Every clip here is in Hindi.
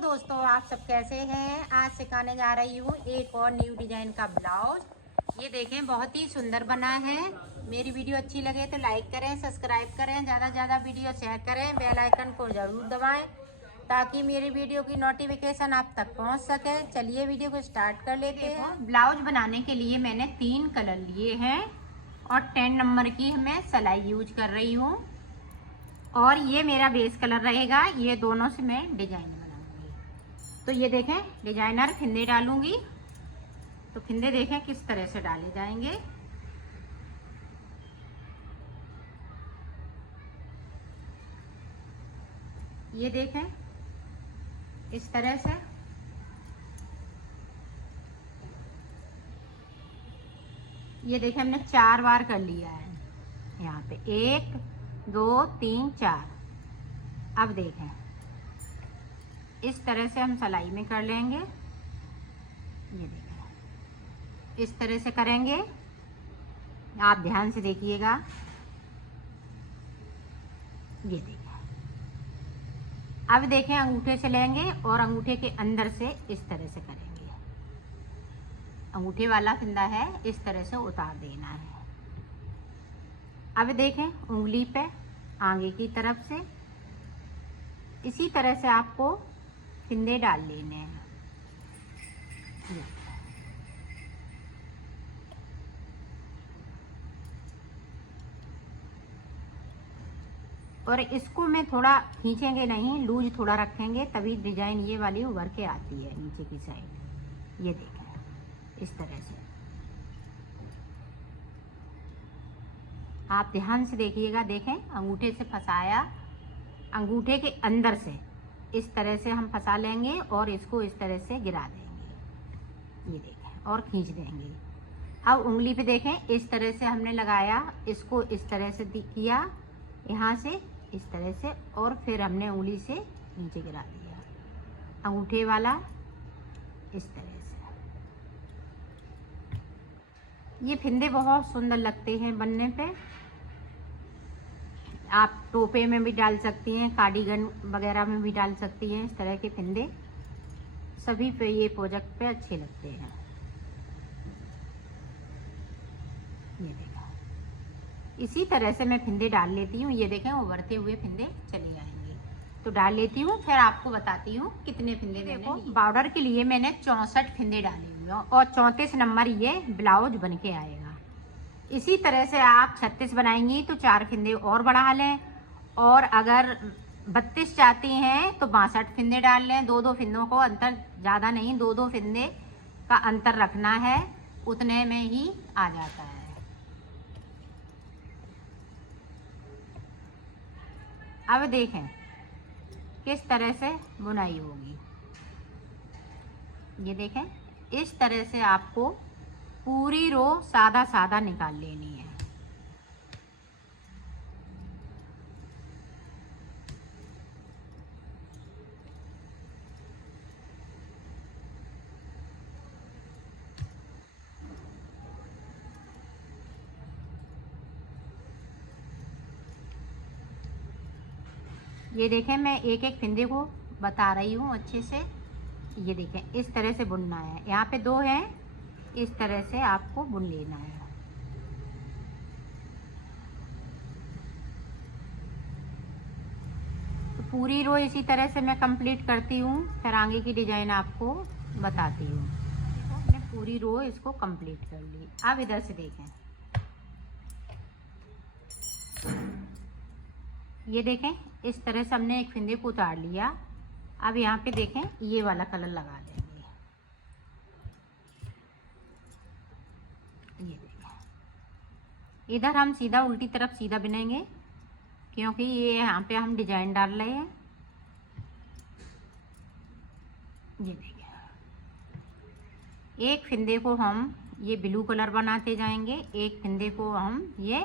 दोस्तों, आप सब कैसे हैं। आज सिखाने जा रही हूँ एक और न्यू डिजाइन का ब्लाउज। ये देखें, बहुत ही सुंदर बना है। मेरी वीडियो अच्छी लगे तो लाइक करें, सब्सक्राइब करें, ज़्यादा से ज़्यादा वीडियो शेयर करें, बेल आइकन को ज़रूर दबाएं ताकि मेरी वीडियो की नोटिफिकेशन आप तक पहुँच सके। चलिए वीडियो को स्टार्ट कर लेते हैं। ब्लाउज बनाने के लिए मैंने 3 कलर लिए हैं और 10 नंबर की मैं सिलाई यूज कर रही हूँ और ये मेरा बेस कलर रहेगा। ये दोनों से मैं डिजाइन बनाऊंगी। तो ये देखें, डिजाइनर फिंदे डालूंगी। तो फिंदे देखें किस तरह से डाले जाएंगे। ये देखें इस तरह से। ये देखें, हमने 4 बार कर लिया है। यहाँ पे 1 2 3 4। अब देखें इस तरह से हम सिलाई में कर लेंगे। ये देखें इस तरह से करेंगे। आप ध्यान से देखिएगा। ये देखें, अब देखें अंगूठे से लेंगे और अंगूठे के अंदर से इस तरह से करेंगे। अंगूठे वाला फंदा है, इस तरह से उतार देना है। अब देखें उंगली पे आगे की तरफ से इसी तरह से आपको फिंदे डाल लेने हैं। और इसको मैं थोड़ा खींचेंगे नहीं, लूज थोड़ा रखेंगे, तभी डिजाइन ये वाली उभर के आती है नीचे की साइड। ये देखें इस तरह से। आप ध्यान से देखिएगा। देखें अंगूठे से फंसाया, अंगूठे के अंदर से इस तरह से हम फंसा लेंगे और इसको इस तरह से गिरा देंगे। ये देखें और खींच देंगे। अब उंगली पे देखें इस तरह से हमने लगाया, इसको इस तरह से किया, यहाँ से इस तरह से, और फिर हमने उंगली से नीचे गिरा दिया। अंगूठे वाला इस तरह से। ये फिंदे बहुत सुंदर लगते हैं बनने पे। आप टोपे में भी डाल सकती हैं, कार्डिगन वगैरह में भी डाल सकती हैं। इस तरह के फिंदे सभी पे, ये प्रोजेक्ट पे अच्छे लगते हैं। ये देखा, इसी तरह से मैं फिंदे डाल लेती हूँ। ये देखें उभरते हुए फिंदे चले जाएंगे। तो डाल लेती हूँ, फिर आपको बताती हूँ कितने फिंदे देखो। बॉर्डर के लिए मैंने 64 फिंदे डाले हुए हैं और 34 नंबर ये ब्लाउज बन के आएगा। इसी तरह से आप 36 बनाएंगी तो 4 फिंदे और बढ़ा लें, और अगर 32 चाहती हैं तो 62 फिंदे डाल लें। 2-2 फिंदों को अंतर, ज़्यादा नहीं, 2-2 फिंदे का अंतर रखना है, उतने में ही आ जाता है। अब देखें किस तरह से बुनाई होगी। ये देखें इस तरह से आपको पूरी रो सादा सादा निकाल लेनी है। ये देखें, मैं एक एक फिंदे को बता रही हूँ अच्छे से। ये देखें इस तरह से बुनना है। यहाँ पे 2 हैं, इस तरह से आपको बुन लेना है। तो पूरी रो इसी तरह से मैं कंप्लीट करती हूँ, फिर आगे की डिजाइन आपको बताती हूँ। मैंने पूरी रो इसको कंप्लीट कर ली। अब इधर से देखें, ये देखें इस तरह से हमने एक फिंदे को उतार लिया। अब यहाँ पे देखें ये वाला कलर लगा देंगे। ये देखें, इधर हम सीधा उल्टी तरफ सीधा बुनेंगे क्योंकि ये यहाँ पे हम डिजाइन डाल रहे हैं। ये देखें, एक फिंदे को हम ये ब्लू कलर बनाते जाएंगे, एक फिंदे को हम ये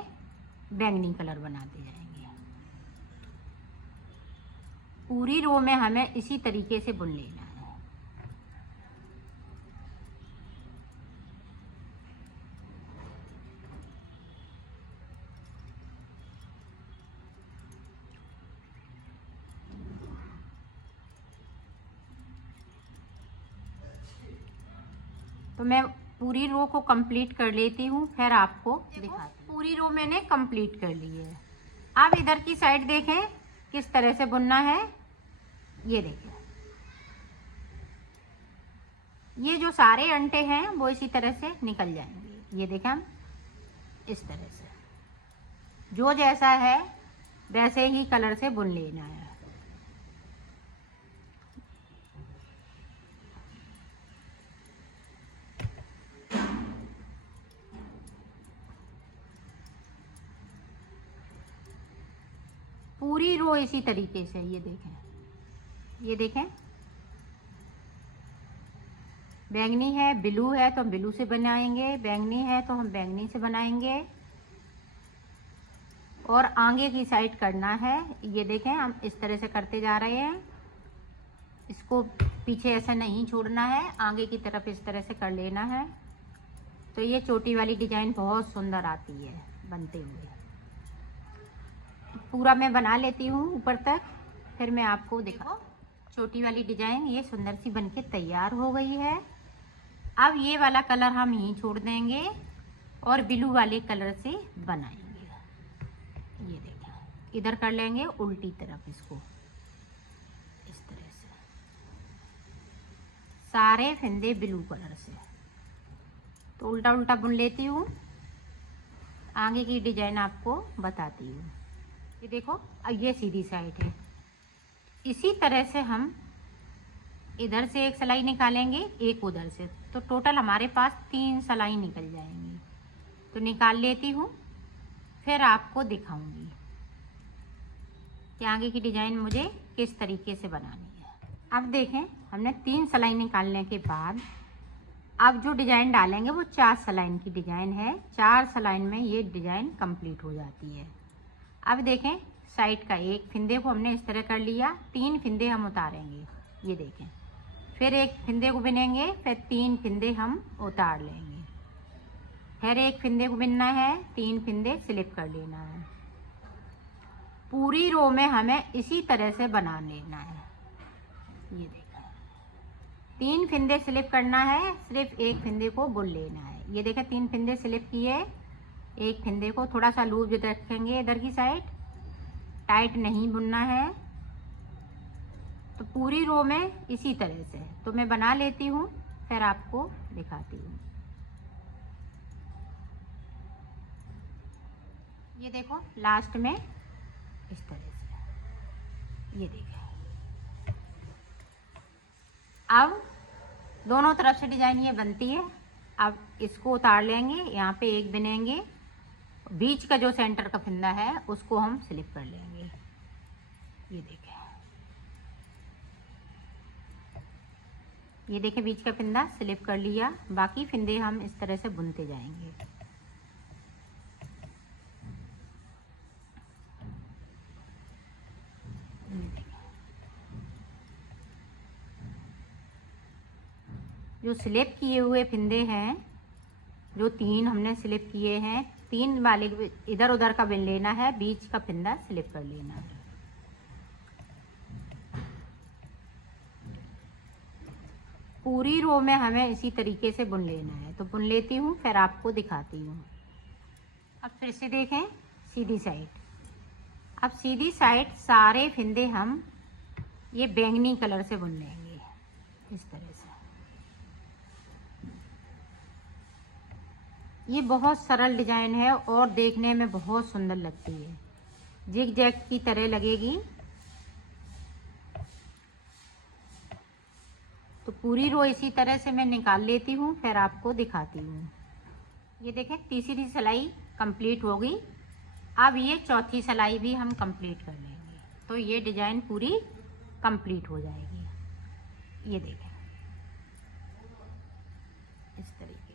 बैंगनी कलर बनाते जाएंगे। पूरी रो में हमें इसी तरीके से बुन लेना है। तो मैं पूरी रो को कंप्लीट कर लेती हूँ, फिर आपको दिखाती हूँ। पूरी रो मैंने कंप्लीट कर ली है। अब इधर की साइड देखें किस तरह से बुनना है। ये देखें, ये जो सारे अंटे हैं वो इसी तरह से निकल जाएंगे। ये देखें, हम इस तरह से जो जैसा है वैसे ही कलर से बुन लेना है। पूरी रो इसी तरीके से। ये देखें, ये देखें, बैंगनी है, ब्लू है तो हम ब्लू से बनाएंगे, बैंगनी है तो हम बैंगनी से बनाएंगे, और आगे की साइड करना है। ये देखें, हम इस तरह से करते जा रहे हैं। इसको पीछे ऐसा नहीं छोड़ना है, आगे की तरफ इस तरह से कर लेना है। तो ये चोटी वाली डिजाइन बहुत सुंदर आती है बनते हुए। पूरा मैं बना लेती हूँ ऊपर तक, फिर मैं आपको दिखाऊं। चोटी वाली डिजाइन ये सुंदर सी बनके तैयार हो गई है। अब ये वाला कलर हम यहीं छोड़ देंगे और ब्लू वाले कलर से बनाएंगे। ये देखिए, इधर कर लेंगे उल्टी तरफ इसको, इस तरह से सारे फंदे ब्लू कलर से। तो उल्टा उल्टा बुन लेती हूँ, आगे की डिजाइन आपको बताती हूँ। ये देखो, अब ये सीधी साइड है। इसी तरह से हम इधर से एक सिलाई निकालेंगे, एक उधर से, तो टोटल हमारे पास 3 सिलाई निकल जाएंगी। तो निकाल लेती हूँ, फिर आपको दिखाऊंगी कि आगे की डिजाइन मुझे किस तरीके से बनानी है। अब देखें, हमने 3 सिलाई निकालने के बाद अब जो डिजाइन डालेंगे वो 4 सिलाई की डिजाइन है। 4 सिलाई में ये डिजाइन कंप्लीट हो जाती है। अब देखें, साइड का एक फिंदे को हमने इस तरह कर लिया, 3 फिंदे हम उतारेंगे। ये देखें, फिर एक फिंदे को बिनेंगे, फिर 3 फिंदे हम उतार लेंगे, फिर एक फिंदे को बिनना है, 3 फिंदे स्लिप कर लेना है। पूरी रो में हमें इसी तरह से बना लेना है। ये देखें, 3 फिंदे स्लिप करना है, सिर्फ एक फिंदे को बुन लेना है। ये देखें, 3 फिंदे स्लिप किए, एक फिंदे को थोड़ा सा लूज रखेंगे, इधर की साइड टाइट नहीं बुनना है। तो पूरी रो में इसी तरह से तो मैं बना लेती हूँ, फिर आपको दिखाती हूँ। ये देखो, लास्ट में इस तरह से, ये देखिए। अब दोनों तरफ से डिजाइन ये बनती है। अब इसको उतार लेंगे, यहाँ पे एक बिनेंगे, बीच का जो सेंटर का फिंदा है उसको हम स्लिप कर लेंगे। ये देखें, ये देखें, बीच का फिंदा स्लिप कर लिया। बाकी फिंदे हम इस तरह से बुनते जाएंगे। जो स्लिप किए हुए फिंदे हैं, जो 3 हमने स्लिप किए हैं, 3 वाले इधर उधर का बिन लेना है, बीच का फिंदा स्लिप कर लेना है। पूरी रो में हमें इसी तरीके से बुन लेना है। तो बुन लेती हूँ, फिर आपको दिखाती हूँ। अब फिर से देखें, सीधी साइड। अब सीधी साइड सारे फिंदे हम ये बैंगनी कलर से बुन लेंगे, इस तरह से। ये बहुत सरल डिजाइन है और देखने में बहुत सुंदर लगती है, जिग जैग की तरह लगेगी। तो पूरी रो इसी तरह से मैं निकाल लेती हूँ, फिर आपको दिखाती हूँ। ये देखें, तीसरी सिलाई कंप्लीट हो गई। अब ये चौथी सिलाई भी हम कंप्लीट कर लेंगे, तो ये डिजाइन पूरी कंप्लीट हो जाएगी। ये देखें, इस तरीके से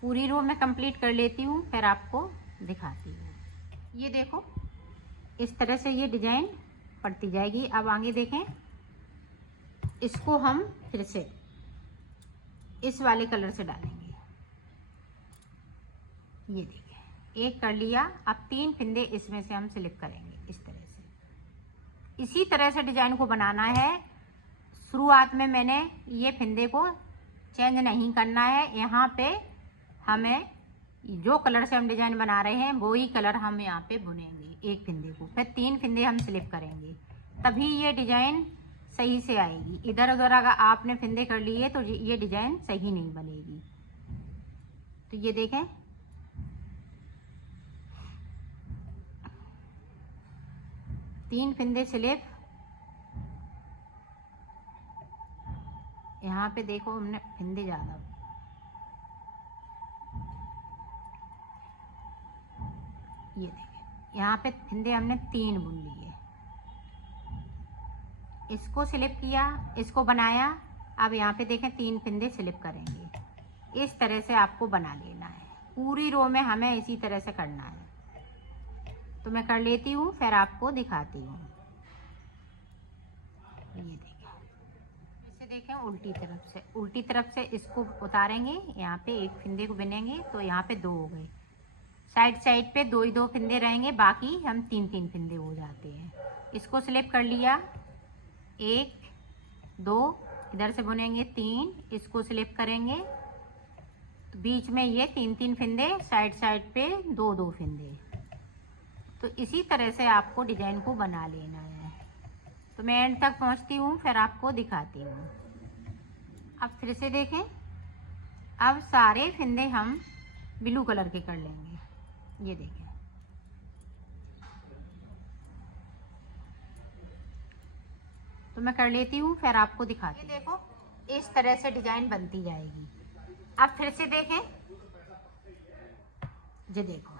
पूरी रो में कंप्लीट कर लेती हूँ, फिर आपको दिखाती हूँ। ये देखो, इस तरह से ये डिजाइन पड़ती जाएगी। अब आगे देखें, इसको हम फिर से इस वाले कलर से डालेंगे। ये देखिए, एक कर लिया। अब 3 फिंदे इसमें से हम स्लिप करेंगे, इस तरह से। इसी तरह से डिजाइन को बनाना है। शुरुआत में मैंने ये फिंदे को चेंज नहीं करना है। यहाँ पे हमें जो कलर से हम डिजाइन बना रहे हैं वही कलर हम यहाँ पे बुनेंगे एक फिंदे को, फिर 3 फिंदे हम स्लिप करेंगे, तभी ये डिजाइन सही से आएगी। इधर उधर अगर आपने फिंदे कर लिए तो ये डिजाइन सही नहीं बनेगी। तो ये देखें, तीन फिंदे स्लिप, यहाँ पे देखो हमने फिंदे ज़्यादा, ये देखिए यहाँ पे फिंदे हमने 3 बुन लिए, इसको स्लिप किया, इसको बनाया। अब यहाँ पे देखें 3 फिंदे स्लिप करेंगे। इस तरह से आपको बना लेना है, पूरी रो में हमें इसी तरह से करना है। तो मैं कर लेती हूँ, फिर आपको दिखाती हूँ। ये देखें, इसे देखें उल्टी तरफ से इसको उतारेंगे, यहाँ पे एक फिंदे को बिनेंगे तो यहाँ पे 2 हो गए। साइड पे 2 ही 2 फिंदे रहेंगे, बाकी हम 3 फिंदे हो जाते हैं। इसको स्लिप कर लिया, 1 2, इधर से बुनेंगे 3, इसको स्लिप करेंगे तो बीच में ये 3 फिंदे, साइड पे 2 फिंदे। तो इसी तरह से आपको डिजाइन को बना लेना है। तो मैं एंड तक पहुंचती हूँ, फिर आपको दिखाती हूँ। अब फिर से देखें, अब सारे फिंदे हम ब्लू कलर के कर लेंगे। ये देखें, तो मैं कर लेती हूँ, फिर आपको दिखाती हूँ। देखो इस तरह से डिजाइन बनती जाएगी। अब फिर से देखें, ये देखो,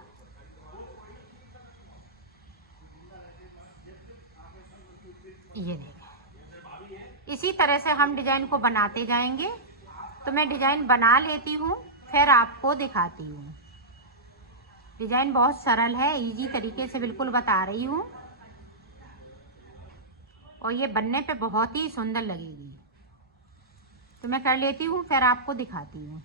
ये देखें, इसी तरह से हम डिजाइन को बनाते जाएंगे। तो मैं डिजाइन बना लेती हूँ, फिर आपको दिखाती हूँ। डिजाइन बहुत सरल है, इजी तरीके से बिल्कुल बता रही हूँ, और ये बनने पे बहुत ही सुंदर लगेगी। तो मैं कर लेती हूँ, फिर आपको दिखाती हूँ।